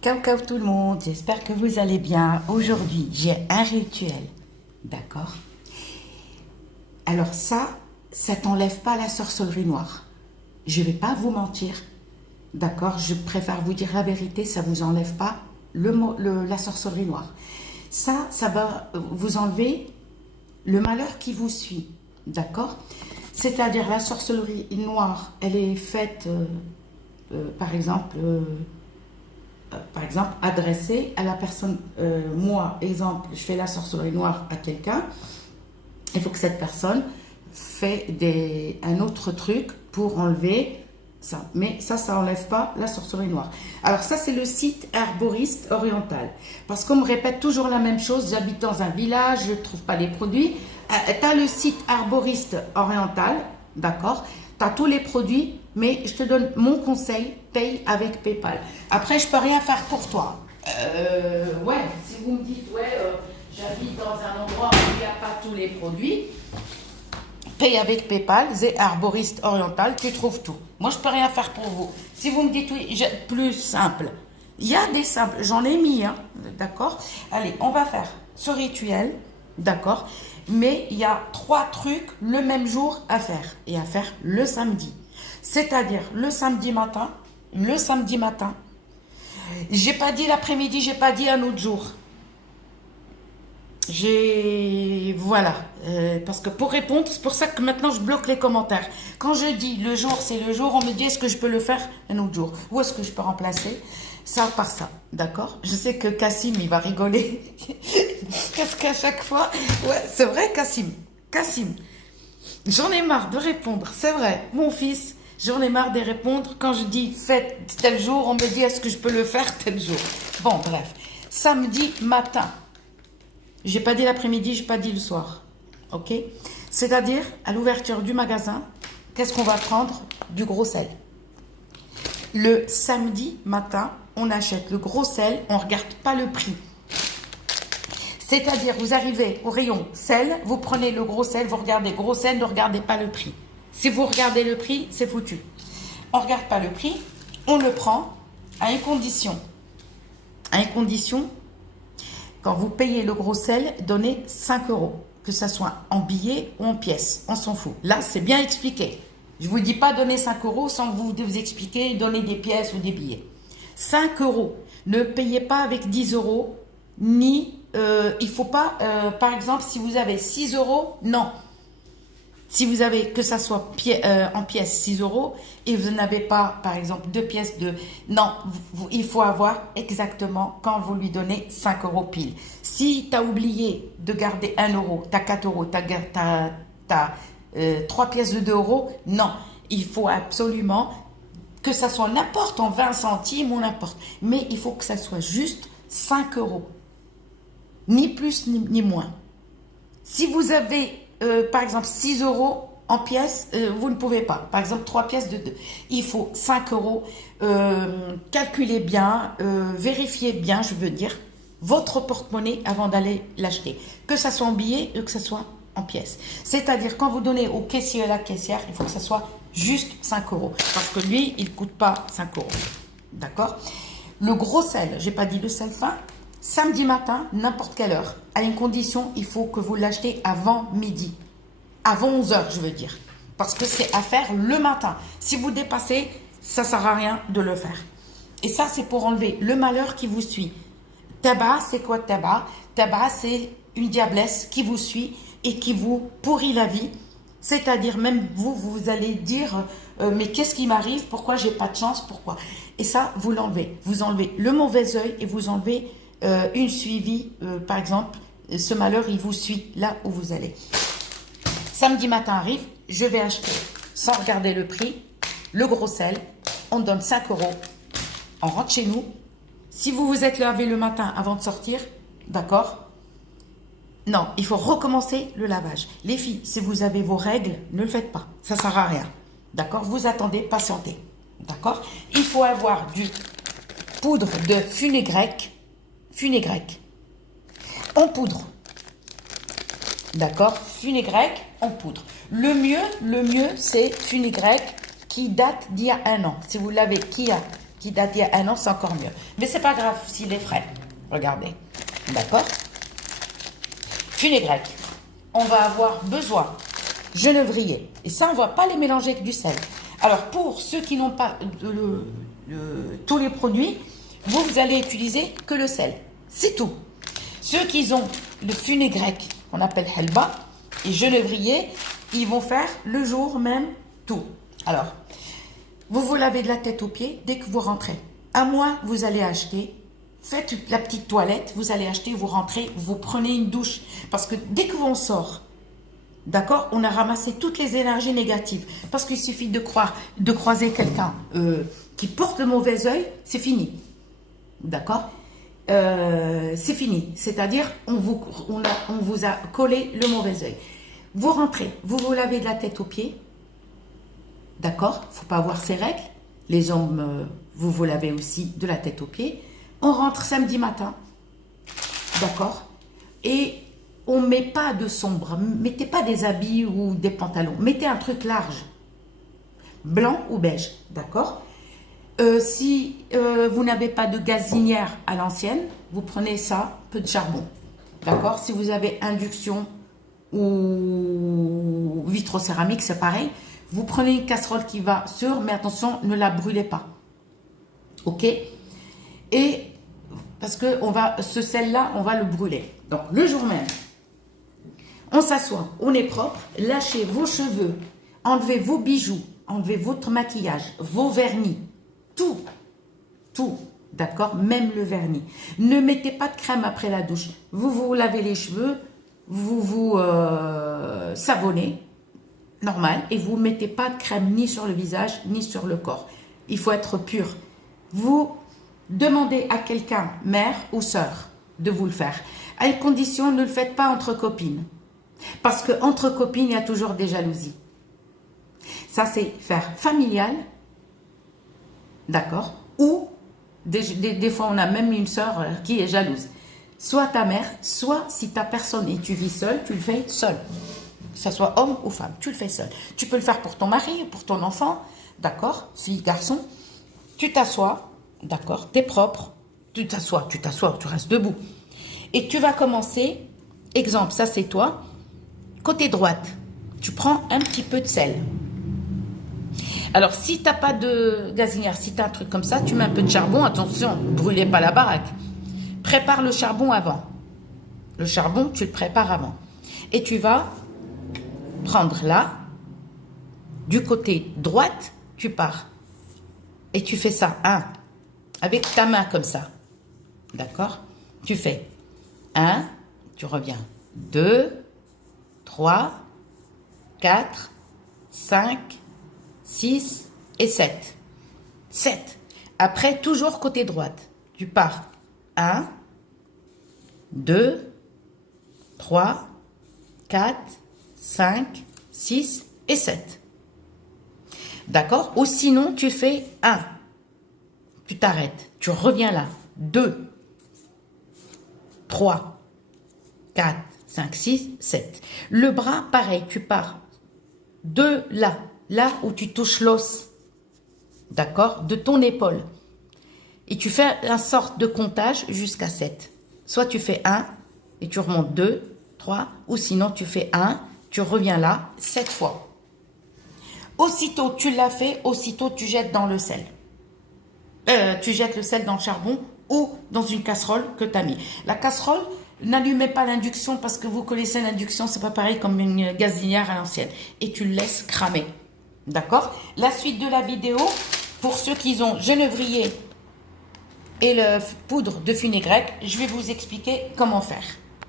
Ciao tout le monde, j'espère que vous allez bien. Aujourd'hui, j'ai un rituel, d'accord? Alors ça t'enlève pas la sorcellerie noire. Je vais pas vous mentir, d'accord? Je préfère vous dire la vérité, ça vous enlève pas la sorcellerie noire. Ça va vous enlever le malheur qui vous suit, d'accord? C'est-à-dire la sorcellerie noire, elle est faite, par exemple, adressée à la personne. Moi, exemple, je fais la sorcellerie noire à quelqu'un. Il faut que cette personne fait un autre truc pour enlever ça. Mais ça n'enlève pas la sorcellerie noire. Alors ça, c'est le site Herboriste Oriental. Parce qu'on me répète toujours la même chose. J'habite dans un village, je ne trouve pas les produits. Tu as le site Herboriste Oriental, d'accord? Tu as tous les produits, mais je te donne mon conseil, paye avec PayPal. Après, je ne peux rien faire pour toi. Ouais, si vous me dites, j'habite dans un endroit où il n'y a pas tous les produits, paye avec PayPal, c'est Herboriste Oriental, tu trouves tout. Moi, je ne peux rien faire pour vous. Si vous me dites oui, plus simple. Il y a des simples, j'en ai mis, hein, d'accord? Allez, on va faire ce rituel, d'accord? Mais il y a 3 trucs le même jour à faire, et à faire le samedi. C'est-à-dire le samedi matin, j'ai pas dit l'après-midi, j'ai pas dit un autre jour. Voilà, parce que pour répondre, c'est pour ça que maintenant je bloque les commentaires. Quand je dis le jour, c'est le jour, on me dit est-ce que je peux le faire un autre jour? Ou est-ce que je peux remplacer ça par ça? D'accord? Je sais que Cassim, il va rigoler. Parce qu'à chaque fois, ouais, c'est vrai, Cassim, j'en ai marre de répondre, c'est vrai, mon fils, j'en ai marre de répondre. Quand je dis faites tel jour, on me dit est-ce que je peux le faire tel jour? Bon, bref, samedi matin. J'ai pas dit l'après-midi, j'ai pas dit le soir. Ok? C'est-à-dire, à l'ouverture du magasin, qu'est-ce qu'on va prendre? Du gros sel. Le samedi matin, on achète le gros sel, on ne regarde pas le prix. C'est-à-dire, vous arrivez au rayon sel, vous prenez le gros sel, vous regardez gros sel, ne regardez pas le prix. Si vous regardez le prix, c'est foutu. On ne regarde pas le prix, on le prend à une condition. À une condition, quand vous payez le gros sel, donnez 5 €. Que ça soit en billets ou en pièces, on s'en fout. Là, c'est bien expliqué. Je ne vous dis pas donner 5 € sans que vous expliquer, donner des pièces ou des billets. 5 €. Ne payez pas avec 10 €, ni... il ne faut pas, par exemple, si vous avez 6 €, non. Si vous avez, que ça soit en pièces 6 € et vous n'avez pas, par exemple, 2 pièces de... Non, il faut avoir exactement quand vous lui donnez 5 € pile. Si tu as oublié de garder 1 €, tu as 4 €, tu as 3 pièces de 2 €, non. Il faut absolument que ça soit n'importe en 20 centimes ou n'importe. Mais il faut que ça soit juste 5 €. Ni plus ni moins. Si vous avez... par exemple, 6 € en pièces, vous ne pouvez pas. Par exemple, 3 pièces de 2. Il faut 5 €. Calculez bien, vérifiez bien, je veux dire, votre porte-monnaie avant d'aller l'acheter. Que ça soit en billets ou que ça soit en pièces. C'est-à-dire, quand vous donnez au caissier et à la caissière, il faut que ça soit juste 5 €. Parce que lui, il ne coûte pas 5 €. D'accord? Le gros sel, j'ai pas dit le sel fin. Samedi matin, n'importe quelle heure. À une condition, il faut que vous l'achetez avant midi. Avant 11 h, je veux dire. Parce que c'est à faire le matin. Si vous dépassez, ça ne sert à rien de le faire. Et ça, c'est pour enlever le malheur qui vous suit. Tabac, c'est quoi tabac? Tabac, c'est une diablesse qui vous suit et qui vous pourrit la vie. C'est-à-dire, même vous, vous allez dire, mais qu'est-ce qui m'arrive? Pourquoi j'ai pas de chance? Pourquoi? Et ça, vous l'enlevez. Vous enlevez le mauvais œil et vous enlevez une suivie, par exemple, ce malheur, il vous suit là où vous allez. Samedi matin arrive, je vais acheter, sans regarder le prix, le gros sel, on donne 5 €, on rentre chez nous. Si vous vous êtes levé le matin avant de sortir, d'accord? Non, il faut recommencer le lavage. Les filles, si vous avez vos règles, ne le faites pas, ça ne sert à rien. D'accord? Vous attendez, patientez. D'accord? Il faut avoir du poudre de fenugrec en poudre. D'accord? Fenugrec en poudre. Le mieux, c'est fenugrec qui date d'il y a 1 an. Si vous l'avez qui a qui date d'il y a un an, c'est encore mieux. Mais c'est pas grave s'il est frais. Regardez. D'accord? Funérgrec. On va avoir besoin genévrier. Et ça, on ne va pas les mélanger avec du sel. Alors, pour ceux qui n'ont pas tous les produits, vous allez utiliser que le sel. C'est tout. Ceux qui ont le funérgrec, qu'on appelle helba, et genévrier, ils vont faire le jour même tout. Alors, vous lavez de la tête aux pieds dès que vous rentrez. À moins, vous allez acheter, faites la petite toilette, vous allez acheter, vous rentrez, vous prenez une douche. Parce que dès que on sort, d'accord, on a ramassé toutes les énergies négatives. Parce qu'il suffit de croiser quelqu'un qui porte le mauvais œil, c'est fini. D'accord? C'est fini. C'est-à-dire, on vous a collé le mauvais œil. Vous rentrez, vous lavez de la tête aux pieds. D'accord? Il ne faut pas avoir ces règles. Les hommes, vous lavez aussi de la tête aux pieds. On rentre samedi matin. D'accord? Et on ne met pas de sombre. Mettez pas des habits ou des pantalons. Mettez un truc large. Blanc ou beige. D'accord? Si vous n'avez pas de gazinière à l'ancienne, vous prenez ça, peu de charbon. D'accord? Si vous avez induction ou vitrocéramique, c'est pareil. Vous prenez une casserole qui va sur, mais attention, ne la brûlez pas. Ok? Et parce que ce sel-là, on va le brûler. Donc, le jour même, on s'assoit, on est propre, lâchez vos cheveux, enlevez vos bijoux, enlevez votre maquillage, vos vernis, tout, d'accord? Même le vernis. Ne mettez pas de crème après la douche. Vous lavez les cheveux, vous savonnez, normal, et vous ne mettez pas de crème ni sur le visage, ni sur le corps. Il faut être pur. Vous demandez à quelqu'un, mère ou sœur, de vous le faire. À une condition, ne le faites pas entre copines. Parce qu'entre copines, il y a toujours des jalousies. Ça, c'est faire familial, d'accord? Ou, des fois, on a même une sœur qui est jalouse. Soit ta mère, soit si tu n'as personne et tu vis seul, tu le fais seul. Que ce soit homme ou femme, tu le fais seul. Tu peux le faire pour ton mari, pour ton enfant, d'accord? Fille, garçon. Tu t'assois, d'accord? Tu es propre. Tu t'assois, tu restes debout. Et tu vas commencer, exemple, ça c'est toi, côté droite, tu prends un petit peu de sel. Alors, si tu n'as pas de gazinière, si tu as un truc comme ça, tu mets un peu de charbon, attention, ne brûlez pas la baraque. Prépare le charbon avant. Le charbon, tu le prépares avant. Et tu vas prendre là, du côté droite, tu pars. Et tu fais ça, avec ta main comme ça. D'accord? Tu fais 1, tu reviens. 2, 3, 4, 5, 6 et 7. 7. Après, toujours côté droite. Tu pars 1, 2, 3, 4, 5, 6 et 7. D'accord? Ou sinon, tu fais 1. Tu t'arrêtes. Tu reviens là. 2, 3, 4, 5, 6, 7. Le bras, pareil. Tu pars de là. Là où tu touches l'os. D'accord? De ton épaule. Et tu fais une sorte de comptage jusqu'à 7. Soit tu fais 1 et tu remontes 2, 3. Ou sinon, tu fais 1, tu reviens là 7 fois. Aussitôt tu l'as fait, aussitôt tu jettes dans le sel. Tu jettes le sel dans le charbon ou dans une casserole que tu as mis. La casserole, n'allumez pas l'induction parce que vous connaissez l'induction, c'est pas pareil comme une gazinière à l'ancienne. Et tu le laisses cramer. D'accord? La suite de la vidéo, pour ceux qui ont genévrier et le poudre de funérgrec, je vais vous expliquer comment faire.